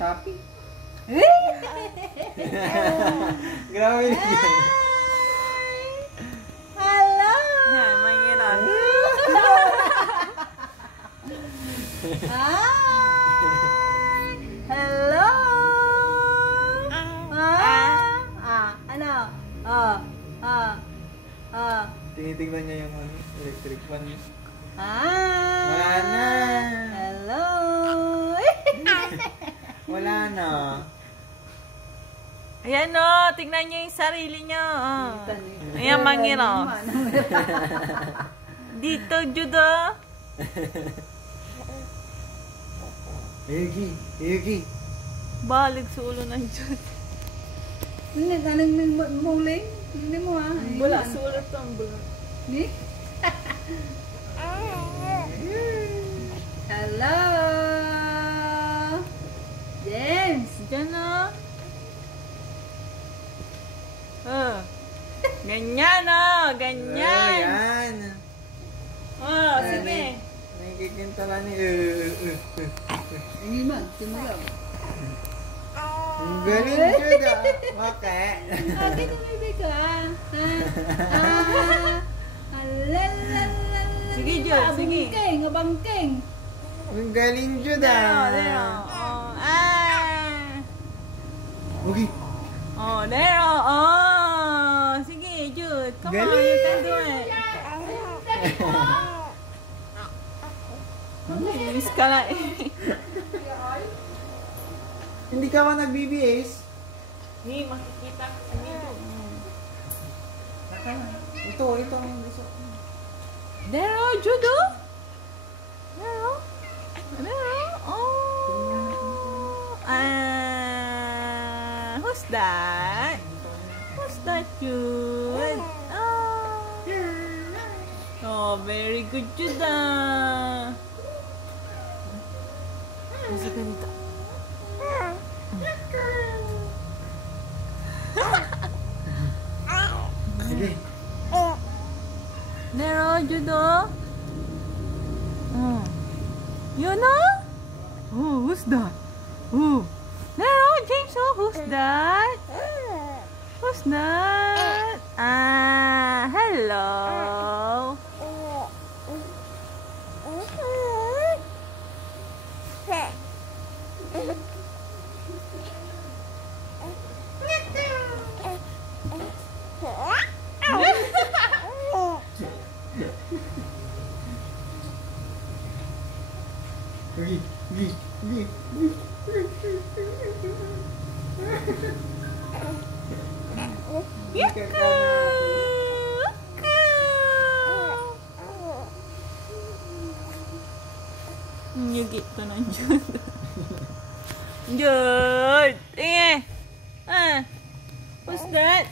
Shopee. Grabe rin. Hello! Yan, mangiral. Hi! Hello! Ano? Tinitingnan niya yung electric fan. Hi! Wala na. Hello! Wala na. Ayan o, tingnan niyo yung sarili niyo. Ayan, mangiral. Dito, Judo. Yuki. Balik sa ulo ng Judo. Hindi, ganang muling. Hindi mo ha. Bula sa ulo to, ang bula. Ni? Hello! James! Diyan o. Ganyan o, ganyan. Ayan. Sige. Nakikikinta lang ni. Hindi man, timulaw. Ang galing Juda. Bakit? Bakit umibig ka? Sige, Jud, sige. Abangking. Ang galing Juda. There. Okay. Oh, there. Oh, sige, Jude. Come on, you can do it. Miss ka lang eh. Hindi ka ba nag-BBS? Hindi, makikita ko sa video. Ito ang gusto. There, oh, Jude, oh. There, oh. Who's that? Who's that, Jude? Oh, very good, Jude. Masa ganito. Sige. There, oh, Jude, oh. You know? Oh, who's that? Oh. There, oh, James, oh, who's that? Who's that? Hello. Nyugit to ng Jude. Jude! Tingin! What's that?